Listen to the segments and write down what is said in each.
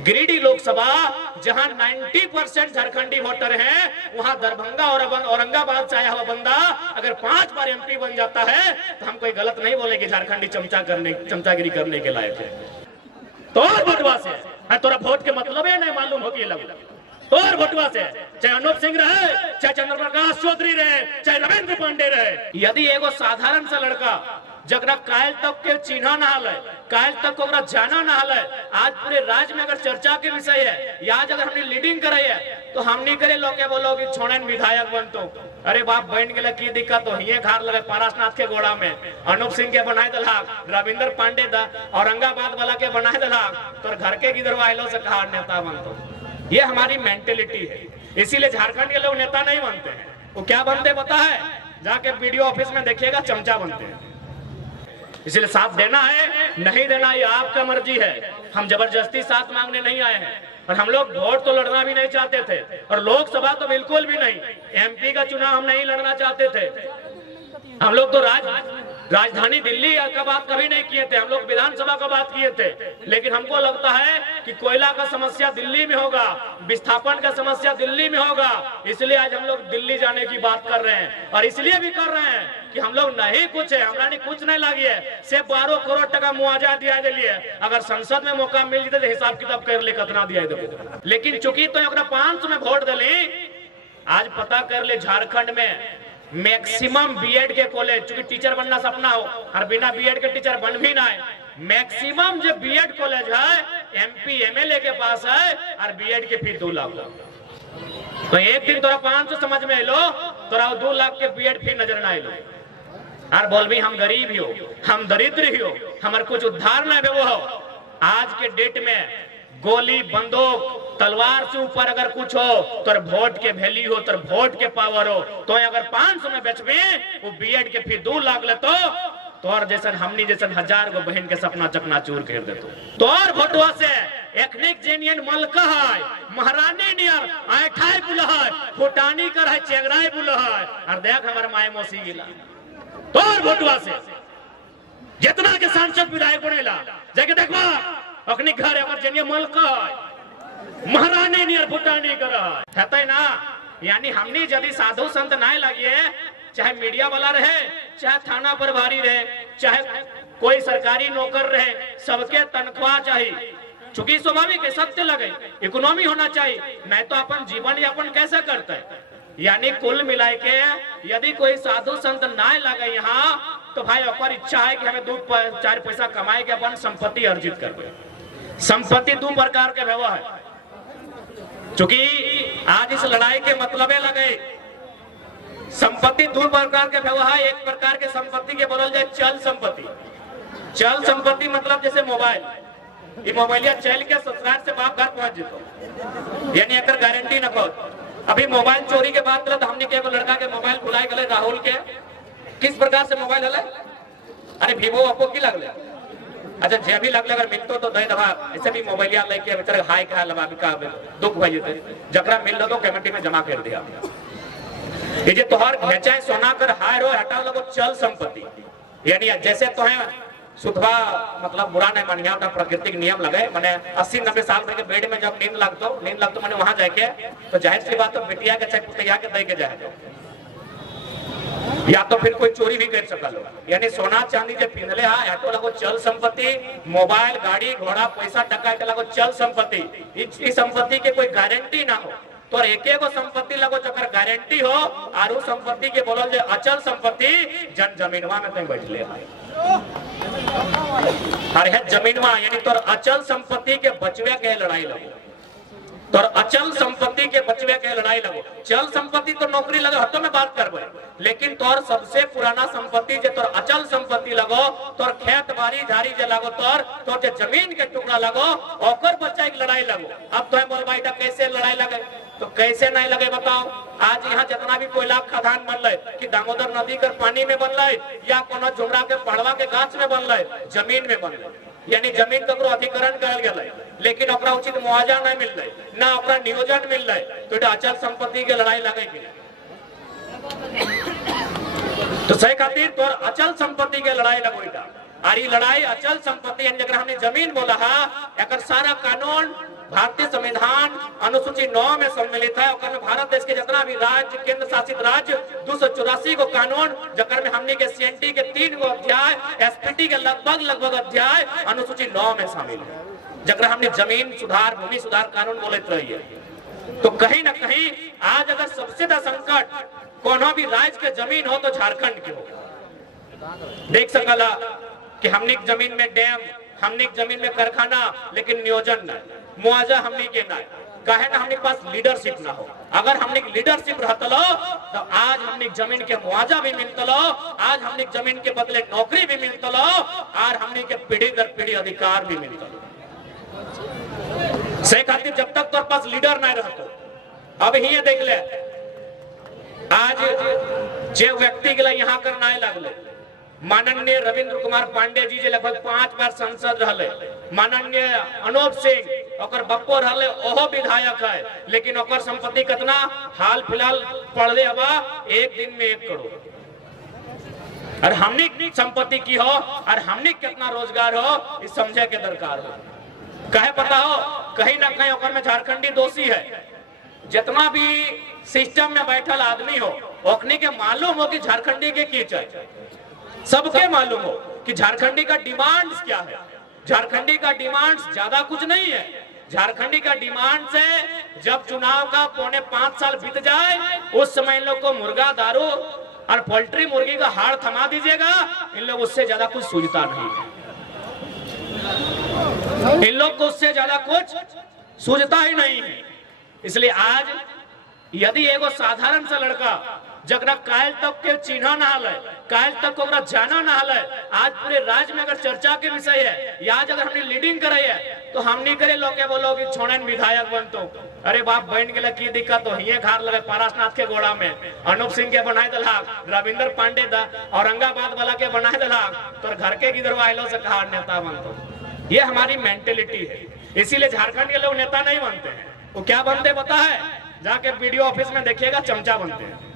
गिरिडीह लोकसभा जहां 90% झारखंडी वोटर हैं, वहां दरभंगा और औरंगाबाद से आया हुआ बंदा अगर 5 बार एमपी बन जाता है तो हम कोई गलत नहीं बोलेंगे झारखंडी चमचागिरी करने के लायक है। तो और वोटवा से है, तोरा वोट के मतलब है नहीं मालूम हो कि लग और वोटवा से, चाहे अनूप सिंह रहे, चाहे चंद्रप्रकाश चौधरी रहे, चाहे रविंद्र पांडे रहे, यदि एगो साधारण सा लड़का जगरा कायल तक के चिन्ह ना हल, कायल तक ओकरा जाना ना हल, आज पूरे राज्य में अगर चर्चा के विषय है, आज अगर हमने लीडिंग करे है तो हम नहीं करे लोग बोलो कि छोड़न विधायक बन तो अरे बाप बन गए की दिक्कत तो हिये खार लगे पारसनाथ के गोड़ा में अनूप सिंह के बनाए दलाक, रविंद्र पांडे औरंगाबाद वाला के बनाए दलाक, तो घर के किधर आइलो से कहा नेता बनतो। ये हमारी मेंटेलिटी है, इसीलिए झारखंड के लोग नेता नहीं बनते हैं। वो क्या बनते पता है, जाके वीडियो ऑफिस में देखिएगा चमचा बनते हैं। इसलिए साथ देना है नहीं देना ये आपका मर्जी है, हम जबरदस्ती साथ मांगने नहीं आए हैं। और हम लोग वोट तो लड़ना भी नहीं चाहते थे और लोकसभा तो बिल्कुल भी नहीं, एमपी का चुनाव हम नहीं लड़ना चाहते थे। हम लोग तो राजधानी दिल्ली का बात कभी नहीं किए थे, हम लोग विधानसभा का बात किए थे। लेकिन हमको लगता है कि कोयला का समस्या दिल्ली में होगा, विस्थापन का समस्या दिल्ली में होगा, इसलिए आज हम लोग दिल्ली जाने की बात कर रहे हैं। और इसलिए भी कर रहे हैं कि हम लोग नहीं कुछ है, हमारा कुछ नहीं लगी है, सिर्फ 12 करोड़ टका मुआवजा दिया दिलिए। अगर संसद में मौका मिल जाते तो हिसाब किताब कर ले कितना दिया दे। लेकिन चूंकि तो 500 में वोट दिली, आज पता कर ले झारखंड में मैक्सिमम बीएड के कॉलेज, चूंकि टीचर बनना सपना हो और बिना बीएड के टीचर बन भी ना है, मैक्सिमम जो बीएड कॉलेज है एमपी एमएलए के पास है और बीएड के फी 2 लाख। तो एक दिन तोरा 500 समझ में लो, तोरा 2 लाख के बीएड फी नजर ना आइलो और बोल भी हम गरीब ही हो, हम दरिद्र ही हो, हमारे कुछ उद्धार ना वो हो। आज के डेट में गोली बंदूक तलवार से ऊपर अगर कुछ हो तो वोट के वैल्यू हो, तो वोट के पावर हो। तो अगर 500 में बेचबे वो बीएड के फी 2 लाख ले तो और जैसन हमनी जैसन 1000 गो बहन के सपना चकनाचूर कर देतो। तो और वोटवा से एथनिक जेन्युइन मलका है, महारानी नियर आठाई बुला है, फुटानी कर है, चेगराई बुला है और देख हमारे माए मौसी गिला। तो और वोटवा से जितना के सांसद विधायक बनेला जाके देखवा अपने घर अगर जेन्युइन मलका है, महारानी नियर फुटानी कर है ना। यानी हमनी यदि साधु संत ना लगिए, चाहे मीडिया वाला रहे, चाहे थाना प्रभारी रहे, चाहे कोई सरकारी नौकर रहे, सबके तनख्वाह चाहिए। चूंकि स्वाभाविक है, सत्य लगे, इकोनॉमी होना चाहिए, नहीं तो अपन जीवन यापन कैसे करते हैं। यानी कुल मिला के यदि कोई साधु संत ना लगे यहाँ तो भाई अपन इच्छा है कि हमें 2-4 पैसा कमाए के अपन संपत्ति अर्जित करवे। संपत्ति 2 प्रकार के व्यवहार है, चूंकि आज इस लड़ाई के मतलबे लगे। संपत्ति 2 प्रकार के व्यवहार, एक प्रकार के संपत्ति के बोलल जाए चल संपत्ति। चल संपत्ति मतलब जैसे मोबाइल, ये मोबाइलिया चल के ससुराल से बाप घर पहुंच जेतो, यानी एक गारंटी न हो। अभी मोबाइल चोरी के बात तो हमने के लड़का के मोबाइल भुलाए गए, राहुल के किस प्रकार से मोबाइल हले, अरे वीवो ओप्पो की लगले, अच्छा जे भी लगले अगर मिलतो तो दे दवा, ऐसे भी मोबाइलिया लेके बेचारे हाई का लगा का दुख भई जेते, जकरा मिल लो तो कमेटी में जमा कर दिया। ये जे तोहर घेचाए सोना कर हाय रो हटा लगो चल संपत्ति, यानी जैसे तो है सुधवा मतलब बुरा नहीं मानिया, प्राकृतिक नियम लगे। मैंने 80-90 साल के बेड में जब नींद लगतो मैंने वहां जाके तो जाहिर सी बात तो बेटिया के चाहे पुतिया के दे के जाए, या तो फिर कोई चोरी भी कर सकल। यानी सोना चांदी जो पिंधले हटो लगो चल संपत्ति, मोबाइल गाड़ी घोड़ा पैसा टका के लगो चल संपत्ति। इस संपत्ति के कोई गारंटी ना हो, तो एक संपत्ति लगो जकर गारंटी हो और उस संपत्ति के बोलल जो अचल संपत्ति जन जमीनवा में बैठले अरे जमीनवा, यानी तोर अचल संपत्ति के बचवे के लड़ाई लगो, तोर अचल संपत्ति के बचवे के लड़ाई लगो। चल संपत्ति तो नौकरी लगे हटो में बात करबे, लेकिन तोर सबसे पुराना संपत्ति जो तोर अचल संपत्ति लगो, तोर खेत बाड़ी झाड़ी जे लगो, तोर जो जमीन के टुकड़ा लगो, ओकर बच्चा एक लड़ाई लगो। अब तो बोल भाई कैसे लड़ाई लगे, तो कैसे नहीं लगे बताओ। आज यहाँ जितना भी कोयला खदान बनल कि दामोदर नदी के पानी में बनल या कोनो झुमरा के पड़वा के गाछ में बनल, जमीन में बनल, यानी जमीन ककरो अधिकरण करल गेल, लेकिन ओकरा उचित मुआवजा नहीं मिल रही, ना ओकरा नियोजन मिल रही, तो ये अचल संपत्ति के लड़ाई लगेगी। तो सही खातिर तो अचल संपत्ति के लड़ाई लगो। और ये लड़ाई अचल संपत्ति हमने जमीन बोला एक सारा कानून अनुसूची 9 में सम्मिलित है। और में भारत देश के जितना भी राज्य, केंद्र शासित राज्य 284 को कानून, जकर में हमने के सीएनटी के 3 गो अध्याय, एसपीटी के लगभग अध्याय अनुसूची 9 में शामिल है, जकर हमने जमीन सुधार, भूमि सुधार कानून बोलते रही है। तो कहीं ना कहीं आज अगर सबसे ज्यादा संकट कोनो भी राज्य के जमीन हो तो झारखंड के हो। देख सकला कि हमने जमीन में डैम, हमने जमीन में कारखाना, लेकिन नियोजन न, मुआवजा हमने के ना, कहे ना हमने पास लीडरशिप ना हो। अगर हमने लीडरशिप रहतलो तो आज हमने जमीन के मुआवजा भी मिलतलो, आज हमने जमीन के बदले नौकरी भी मिलतलो, और हमने के पीढ़ी दर पीढ़ी अधिकार भी मिलतलो। से खातिर जब तक तोर पास लीडर ना रहतो, अब ही देख ले आज जे व्यक्ति के लिए यहाँ करना लगले, माननीय रविंद्र कुमार पांडे जी जे लगभग 5 बार सांसद रहले, माननीय अनूप सिंह ओकर बप्पो रहले, ओहो विधायक है, लेकिन ओकर संपत्ति कितना हाल फिलहाल पढ़ले हवा 1 दिन में 1 करोड़। और हमने संपत्ति की हो और हमने कितना रोजगार हो, इस समझे के दरकार हो। कहे पता हो कहीं ना कहीं ओकर में झारखंडी दोषी है। जितना भी सिस्टम में बैठल आदमी हो, ओकनी के मालूम हो कि झारखंडी के की चाहिए, सबके मालूम हो कि झारखंडी का डिमांड्स क्या है। झारखंडी का डिमांड्स ज्यादा कुछ नहीं है। झारखंडी का डिमांड से जब चुनाव का 4.5 साल बीत जाए, उस समय इन लोग को मुर्गा, दारू और पोल्ट्री मुर्गी का हाड़ थमा दीजिएगा, इन लोग उससे ज्यादा कुछ सूझता नहीं है। इन लोग को उससे ज्यादा कुछ सूझता ही नहीं है। इसलिए आज यदि एगो साधारण सा लड़का जगरा कायल तक के चिन्ह ना हल, कायल तक को जाना ना हल, आज पूरे राज्य में अगर चर्चा के विषय है, या आज अगर हमने लीडिंग करे है, तो हम नहीं करे लोग बोलो कि छोड़न विधायक बनतो। अरे बाप बहन के लिए की दिक्कत तो हिये खार लगे पारसनाथ के गोड़ा में, अनूप सिंह के बनाए दलाक, रविंद्र पांडे औरंगाबाद वाला के बनाए दलाक, तो घर के गिरवाइलो से कहा नेता बनतो। ये हमारी मेंटेलिटी है। इसीलिए झारखंड के लोग नेता नहीं बनते हैं। वो क्या बनते पता है? जाके वीडियो ऑफिस में देखिएगा, चमचा बनते हैं।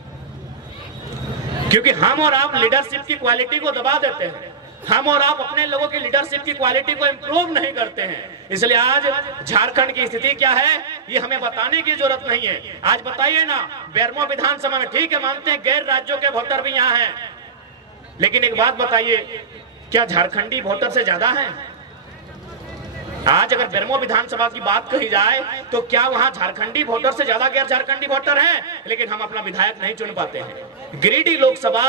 क्योंकि हम और आप लीडरशिप की क्वालिटी को दबा देते हैं, हम और आप अपने लोगों की लीडरशिप की क्वालिटी को इंप्रूव नहीं करते हैं। इसलिए आज झारखंड की स्थिति क्या है, ये हमें बताने की जरूरत नहीं है। आज बताइए ना, बेरमो विधानसभा में ठीक है, मानते हैं गैर राज्यों के वोटर भी यहाँ हैं, लेकिन एक बात बताइए, क्या झारखंडी वोटर से ज्यादा है? आज अगर बेरमो विधानसभा की बात कही जाए तो क्या वहां झारखंडी वोटर से ज्यादा गैर झारखंडी वोटर हैं? लेकिन हम अपना विधायक नहीं चुन पाते हैं। गिरिडीह लोकसभा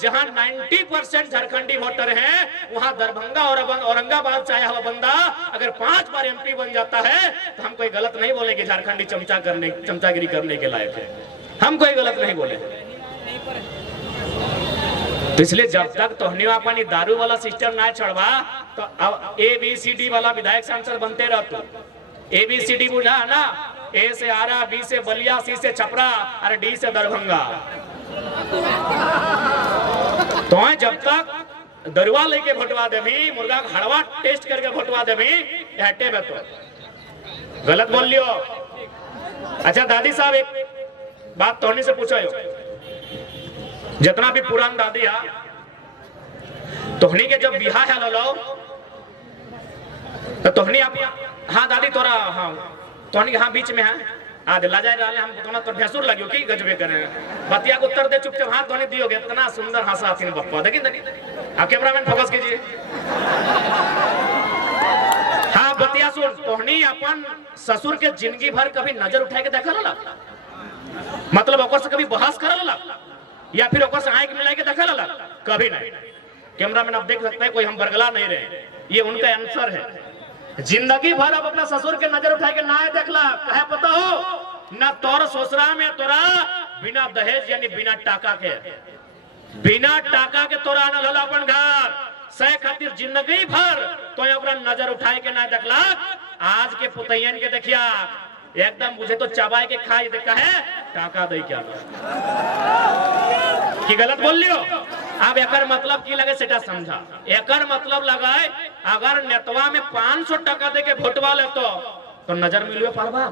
जहां 90% झारखंडी वोटर हैं, वहां दरभंगा और औरंगाबाद से आया हुआ बंदा अगर 5 बार एमपी बन जाता है तो हम कोई गलत नहीं बोले कि झारखंडी चमचागिरी करने के लायक है। हम कोई गलत नहीं बोले। तो इसलिए जब तक तोहनी अपनी दारू वाला सिस्टम ना छोड़वा, तो अब ABCD वाला विधायक सांसद बनते रहतो। ABCD बुझा ना, A से आरा, B से बलिया, C से छपरा और D से दरभंगा। तो जब तक दरुआ लेके भोटवा देवी, मुर्गा का हड़वा टेस्ट करके भोटवा देवी, हटे में तो गलत बोल लियो। अच्छा दादी साहब, एक बात तोहनी से पूछो, जितना भी पुरान दादी है, तोहनी के जब बिहार है लो तो तोहनी आप, हाँ दादी तोरा, हाँ तोहनी हाँ बीच में है आ दिला जाए रहा हम तोना तो भैंसुर लगियो कि गजबे करे बतिया को उत्तर दे चुपचाप हाथ तोहनी दियोगे। इतना सुंदर हंसा आती बप्पा, देखिए आप कैमरामैन फोकस कीजिए। हाँ बतिया सुन, तोहनी अपन ससुर के जिंदगी भर कभी नजर उठाए के देखा ला, मतलब ओकर से कभी बहस कर ला या फिर ओकर से आंख मिलाए के देखा ला? कभी नहीं। कैमरामैन आप देख सकते हैं, कोई हम बरगला नहीं रहे, ये उनका आंसर है। जिंदगी भर अब अपना ससुर के नजर उठा के ना देखला, कहे पता हो ना, तोर ससुरा में तोरा बिना दहेज यानी बिना टाका के तोरा आनल हला अपन घर से खातिर जिंदगी भर तो अपना नजर उठाए के ना देखला। आज के पुतैयन के देखिया एकदम मुझे तो चबाए के खाई देखा है, टाका दे क्या कि गलत बोल लियो। अब एकर मतलब की लगे सेटा समझा। एकर मतलब लगाए अगर नेतवा में 500 टका दे के वोटवा ले तो नजर मिलियो पारबा।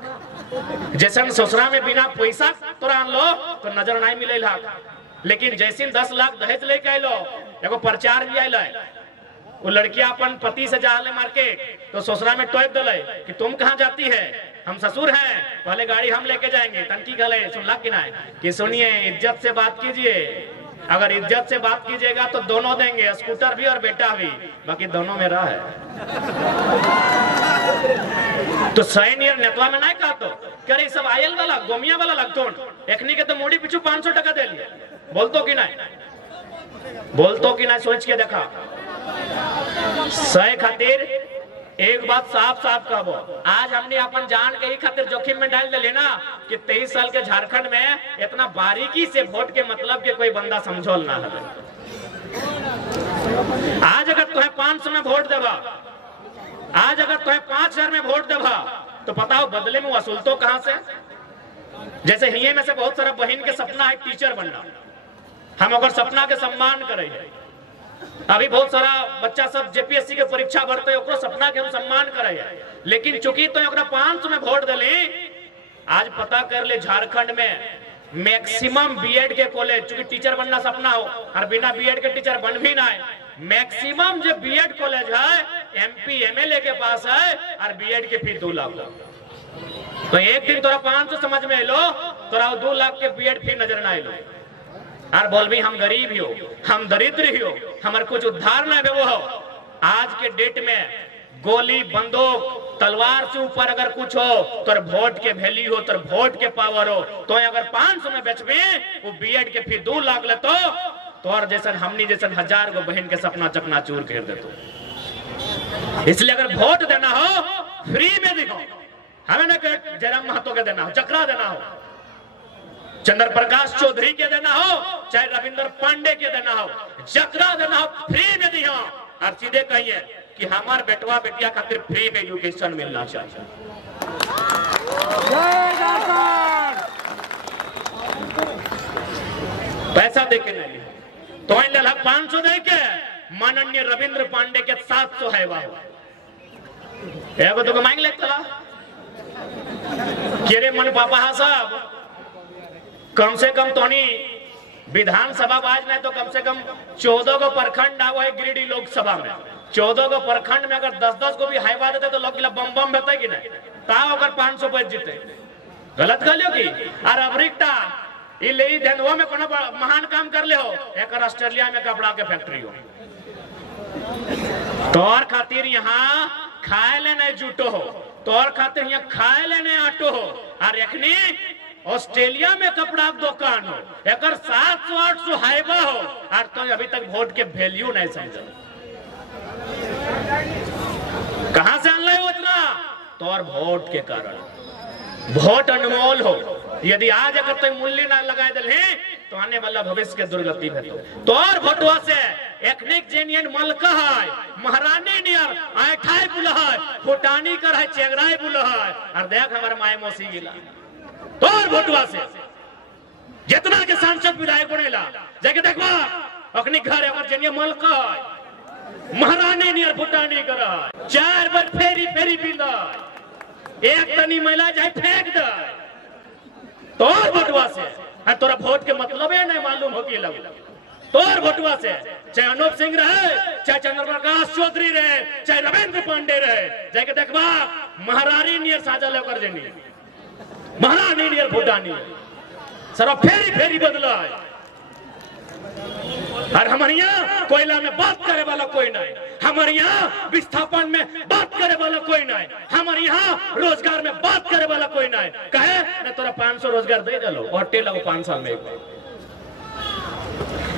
जैसे ससुरा में बिना पैसा तोरा आन लो तो नजर नहीं मिले ला, लेकिन जैसे 10 लाख दहेज लेके आइलो, एगो प्रचार भी आइल, वो लड़कियां अपन पति से जा मार्केट तो ससुरा में टोक दिले कि तुम कहाँ जाती है, हम ससुर हैं, पहले गाड़ी हम लेके जाएंगे। तनकी गले सुनला कि ना कि सुनिए इज्जत से बात कीजिए, अगर इज्जत से बात कीजिएगा तो दोनों देंगे, स्कूटर भी और बेटा भी, बाकी दोनों मेरा है। तो सैनियर नेतवा में ना कहा तो करे सब आयल वाला गोमिया वाला लगतो एकनी के तो मोड़ी पीछू 500 टका दे लिए। बोलतो कि ना सोच के देखा। सही खातिर एक बात साफ साफ कहबो, आज हमने अपन जान के ही खातिर जोखिम में डाल दे ना कि 23 साल के झारखंड में इतना बारीकी से वोट के मतलब के कोई बंदा समझौल ना है। आज अगर तुम्हें 500 में वोट देवा, आज अगर तुम्हें 5000 में वोट देवा, तो बताओ बदले में वसूल तो कहां से? जैसे हिये में से बहुत सारा बहन के सपना है टीचर बनना, हम अगर सपना के सम्मान करे। अभी बहुत सारा बच्चा सब जेपीएससी के परीक्षा भरते ओकरो सपना के हम सम्मान करे, लेकिन चूंकि तो 500 में वोट दिले, आज पता कर ले झारखंड में मैक्सिमम बीएड के कॉलेज, चूंकि टीचर बनना सपना हो और बिना बीएड के टीचर बन भी ना है, मैक्सिमम जो बीएड कॉलेज है एमपी एमएलए के पास है और बीएड के फी 2 लाख। तो एक दिन तोरा 500 समझ में लो, तोरा 2 लाख के बीएड फी नजर ना आइलो और बोल भी हम गरीब हो, हम दरिद्र हो, हमारे कुछ उद्धार ना वो हो। आज के डेट में गोली बंदूक तलवार से ऊपर अगर कुछ हो तो वोट के वैल्यू हो, तो वोट के पावर हो। तो अगर 500 में बेचबे वो बीएड के फी 2 लाख ले तो और जैसा हमनी जैसा 1000 गो बहन के सपना चकनाचूर कर दे। तो इसलिए अगर वोट देना हो फ्री में दिखो, हमें ना जयराम महतो के देना हो, चक्रा देना हो, चंद्र प्रकाश चौधरी के देना हो, चाहे रविंद्र पांडे के देना हो, जकरा देना हो फ्री में दिया। और सीधे कहिए कि हमार बेटवा बेटिया खातिर फ्री में एजुकेशन मिलना चाहिए। पैसा दे के नहीं तो 500 दे के माननीय रविंद्र पांडे के 700 है बाबू एगो तो मांग ले चला केरे मन पापा साहब कम से कम तोनी विधानसभा बाज नहीं तो कम से कम 14 को प्रखंड आवा है गिरिडीह लोकसभा में। 14 को प्रखंड में अगर 10-10 को भी हाईवा देते तो लोग बम बम बेते कि नहीं, ताव अगर 500 पैसे जीते गलत कर लियो की। और अमरीका इले धनवा में कोनो महान काम कर ले हो, एक ऑस्ट्रेलिया में कपड़ा के फैक्ट्री हो, तोर खातिर यहाँ खाए ले नहीं जूटो हो, तोर खातिर यहाँ खाए ले नहीं आटो हो, और एकनी ऑस्ट्रेलिया में कपड़ा की दुकान हो, एक 700-800 हाईवा हो, और तो अभी तक वोट के वैल्यू नहीं समझो। कहां से आन रहे हो इतना? तो और वोट के कारण। वोट अनमोल हो, यदि आज अगर तो मूल्य ना लगा दे तो आने वाला भविष्य के दुर्गति है। तो और वोटवा से एकनिक जेनियन मलका है, महारानी नियर आठाई बुल है, फुटानी कर है, चेगराई बुल है, और देख हमारे माए मौसी गिला। तो और वोटवा से जितना के सांसद विधायक बनेला जाके देखवा अपने घर अगर जेनियन मलका है, महारानी नियर फुटानी कर है, 4 बार फेरी फेरी बिंदा, एक तनी महिला जाए फेंक दे। तो और वोटवा से तोरा वोट के मतलब है नहीं मालूम हो कि लग तो और वोटवा से चाहे अनूप सिंह रहे, चाहे चंद्र प्रकाश चौधरी रहे, चाहे रविंद्र पांडे रहे, जाके देखबा महारानी नियर साजा लेकर जेनी महारानी नियर फुटानी सर फेरी फेरी बदला है। और हमारे यहाँ कोयला में बात करे वाला कोई नहीं, हमारे यहाँ विस्थापन में बात करे वाला कोई नहीं, हमारे यहाँ रोजगार में बात करे वाला कोई नहीं। कहे न तोरा 500 रोजगार दे दलो और टेला 5 साल में एक बार,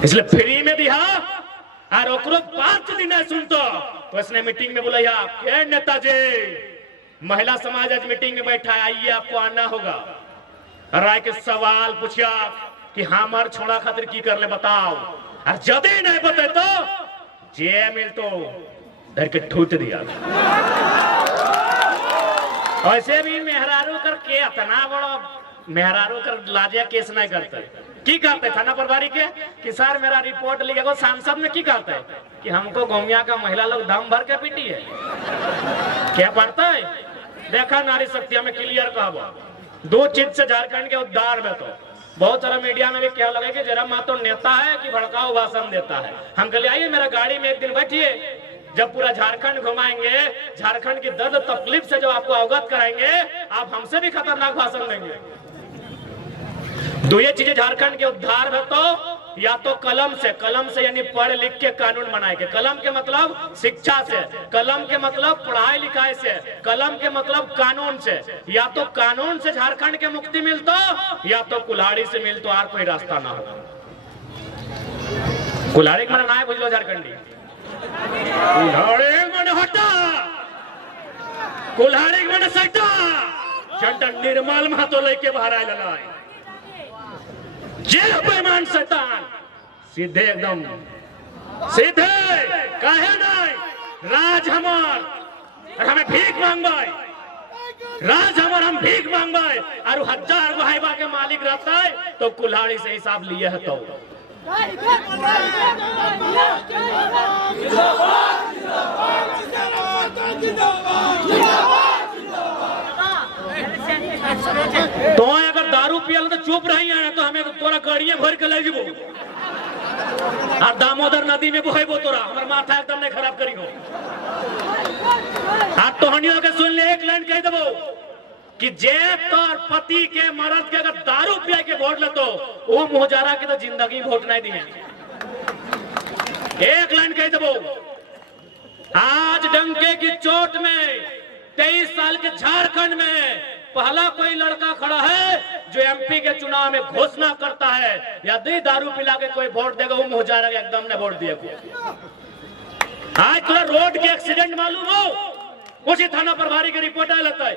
इसलिए फ्री में दिया और ओकरो 5 दिन सुनतो तो इसने मीटिंग में बुलाया के नेताजी महिला समाज आज मीटिंग में बैठा है, आइए आपको आना होगा, राय के सवाल पूछिया कि हमार छोड़ा खातिर की कर ले बताओ, और जदे नहीं बते तो जे मिल तो डर के ठूट दिया। ऐसे भी मेहरारू कर के इतना बड़ा मेहरारू कर लाजिया केस नहीं करते की कहते थाना प्रभारी के कि सर मेरा रिपोर्ट लिखेगा, सांसद में की कहते है कि हमको गोमिया का महिला लोग दम भर के पीटी है, क्या पड़ता है? देखा नारी शक्ति में क्लियर कहा 2 चीज से झारखंड के उद्धार में। तो बहुत सारा मीडिया में भी क्या लगे कि जरा मातो नेता है कि भड़काऊ भाषण देता है। हम कल आइए मेरा गाड़ी में एक दिन बैठिए, जब पूरा झारखंड घुमाएंगे, झारखंड की दर्द तकलीफ से जो आपको अवगत कराएंगे, आप हमसे भी खतरनाक भाषण देंगे। दो ये चीजें झारखंड के उद्धार में तो या तो कलम से यानी पढ़ लिख के कानून बनाए के, कलम के मतलब शिक्षा से, कलम के मतलब पढ़ाई लिखाई से, कलम के मतलब कानून से। या तो कानून से झारखंड के मुक्ति मिलतो या तो कुल्हाड़ी से मिलतो, और कोई रास्ता ना हो। कुल्हाड़ी मन ना बुझलो झारखंडी, कुल्हाड़ी मन हटा, कुल्हाड़ी मन सटा, जनता निर्मल महतो लेके बाहर आए लड़ाई जेल बेईमान शैतान सीधे एकदम सीधे कहे नहीं राज हमार और हमें भीख मांगबाई, राज हमार हम भीख मांगबाई और 1000 गो के मालिक रहता है तो कुल्हाड़ी से हिसाब लिए है। तो तो अगर दारू पियल तो चुप रही है तो हमें तोरा गाड़ियां भर के ले जीबो और दामोदर नदी में बहेबो, तोरा हमर माथा एकदम नहीं खराब करी हो। और तोहनियों के सुन ले, एक लाइन कह देबो कि जे तोर पति के मर्द के अगर दारू पिया के वोट ले तो वो मोहजारा के तो जिंदगी वोट नहीं दिए। एक लाइन कह देबो, आज डंके की चोट में 23 साल के झारखंड में पहला कोई लड़का खड़ा है जो एमपी के चुनाव में घोषणा करता है यदि दारू पिला के कोई वोट देगा वो मोहजारा के एकदम ने वोट दिया। आज थोड़ा रोड के एक्सीडेंट मालूम हो, उसी थाना प्रभारी की रिपोर्ट आ लेता है,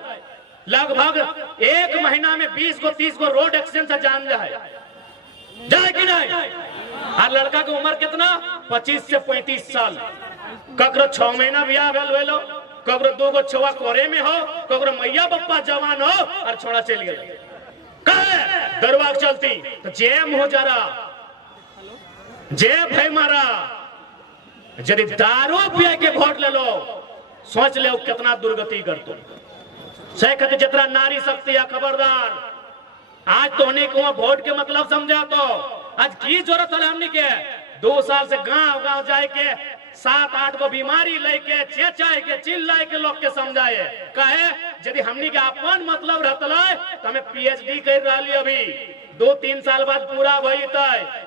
लगभग 1 महीना में 20 को 30 को रोड एक्सीडेंट से जान जाए कि नहीं। और लड़का की उम्र कितना 25 से 35 साल, ककरो 6 महीना ब्याह भेल हो, ककरो 2 गो छुआ कोरे में हो, ककरो मैया बप्पा जवान हो और छोड़ा चल गए कहे दरवाग चलती तो जे मोहजारा जे भाई मारा यदि दारू पिया के वोट ले लो सोच ले कितना दुर्गति कर तो सही कहते जितना नारी शक्ति या खबरदार। आज तो को वोट के मतलब समझा तो आज की जरूरत है हमने के 2 साल से गांव गांव जाए के 7-8 को बीमारी लेके चेचाए के चिल्लाए के लोग के समझाए कहे यदि हमनी के अपन मतलब रहता तो हमें पीएचडी कर रही अभी 2-3 साल बाद पूरा भई।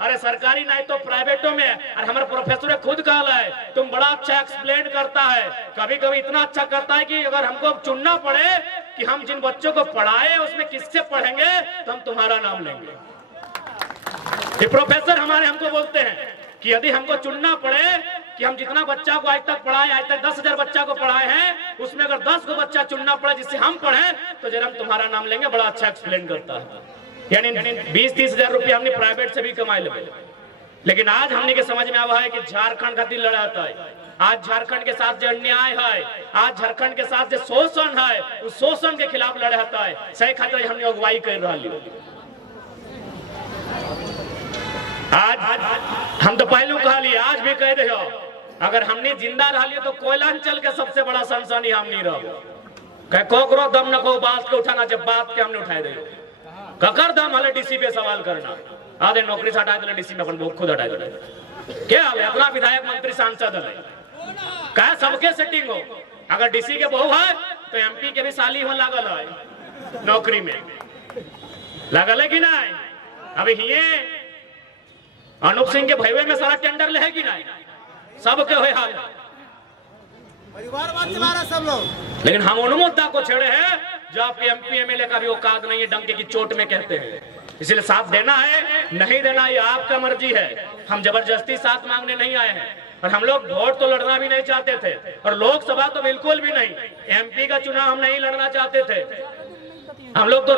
अरे सरकारी नहीं तो प्राइवेटों में, और हमारे प्रोफेसर खुद कहला है तुम बड़ा अच्छा एक्सप्लेन करता है, कभी कभी इतना अच्छा करता है कि अगर हमको चुनना पड़े कि हम जिन बच्चों को पढ़ाए उसमें किससे पढ़ेंगे तो हम तुम्हारा नाम लेंगे। ये प्रोफेसर हमारे हमको बोलते हैं कि यदि हमको चुनना पड़े कि हम जितना बच्चा को आज तक पढ़ाए, आज तक 10,000 बच्चा को पढ़ाए हैं, उसमें अगर 10 को बच्चा चुनना पड़े जिससे हम पढ़े तो जरा हम तुम्हारा नाम लेंगे, बड़ा अच्छा एक्सप्लेन करता है। यानी 20-30 हजार रुपया हमने प्राइवेट से भी कमाए ले। लेकिन आज हमने के समझ में आवा है कि झारखंड खातिर लड़ा होता है। आज झारखंड के साथ जो अन्याय है, आज झारखंड के साथ जो शोषण है, उस शोषण के खिलाफ लड़ा होता है। सही खातिर हमने अगुवाई कर रही है। आज हम तो पहलू कहा लिए, आज भी कह रहे हो अगर हमने जिंदा रहा तो कोयलांचल के सबसे बड़ा सनसनी हम नहीं रहो। कोकरो दम न को बात के उठाना, जब बात के हमने उठाए दे ककर दम हले डीसी पे सवाल करना, आधे नौकरी से हटाए दिले डीसी में अपन खुद हटाए दिले। क्या हाल है अपना विधायक मंत्री सांसद है क्या सबके सेटिंग हो। अगर डीसी के बहू है तो एमपी के भी साली हो लागल है नौकरी में, लागल है कि नहीं। अभी ये अनूप सिंह के भैवे में सारा टेंडर ले है कि नहीं, सबके हुए हाल परिवारवाद चला रहा सब लोग। लेकिन हम उन मुद्दा को छेड़े हैं जो आप एमपी एमएलए का भी औकात नहीं है, डंके की चोट में कहते हैं। इसलिए साथ देना है नहीं देना ये आपका मर्जी है। हम जबरदस्ती साथ मांगने नहीं आए हैं और हम लोग वोट तो लड़ना भी नहीं चाहते थे और लोकसभा तो बिल्कुल भी नहीं, एमपी का चुनाव हम नहीं लड़ना चाहते थे। हम लोग तो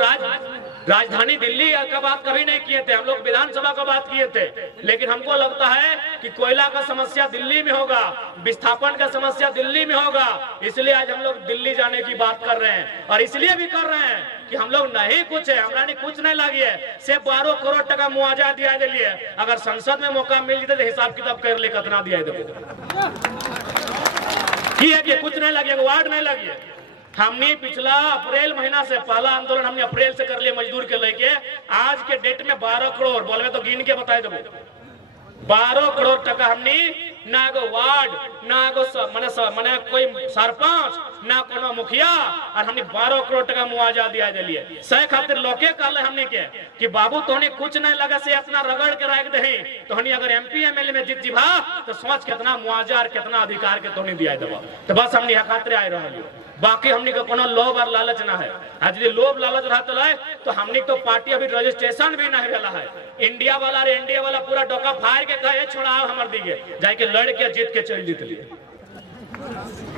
राजधानी दिल्ली का बात कभी नहीं किए थे, हम लोग विधानसभा का बात किए थे। लेकिन हमको लगता है कि कोयला का समस्या दिल्ली में होगा, विस्थापन का समस्या दिल्ली में होगा, इसलिए आज हम लोग दिल्ली जाने की बात कर रहे हैं। और इसलिए भी कर रहे हैं कि हम लोग नहीं कुछ है, हमारा नहीं कुछ नहीं लगी है, सिर्फ 12 करोड़ टका मुआवजा दिया दिलिए। अगर संसद में मौका मिल जाते तो हिसाब किताब कर ले कितना दिया है, कुछ नहीं लगे, वार्ड नहीं लगी। हमने पिछला अप्रैल महीना से पहला आंदोलन हमने अप्रैल से कर लिया मजदूर के लेके, आज के डेट में 12 करोड़ बोलवे तो गिन के बताए देबो 12 करोड़ टका हमने ना गो वार्ड ना गो मने कोई सरपंच ना कोनो मुखिया, और हमने 12 करोड़ टका मुआवजा दिया दिलिए। सह खातिर लोके कहले हमने के कि बाबू तोहनी कुछ नहीं लगा से इतना रगड़ के रख दही, तोहनी अगर एमपी एमएलए में जीत जीभा तो सोच कितना मुआवजा और कितना अधिकार के तोहनी दिया देबा। तो बस हमने खातिर आए रहलियो, बाकी हमने का कोनो लोभ और लालच ना है। आज यदि लोभ लालच रहता है तो हमने तो पार्टी अभी रजिस्ट्रेशन भी नहीं भेला है। इंडिया वाला रे इंडिया वाला पूरा डोका फाड़ के कहे छोड़ाओ हमर दिगे, जाके लड़ के जीत के चल जीत लिए।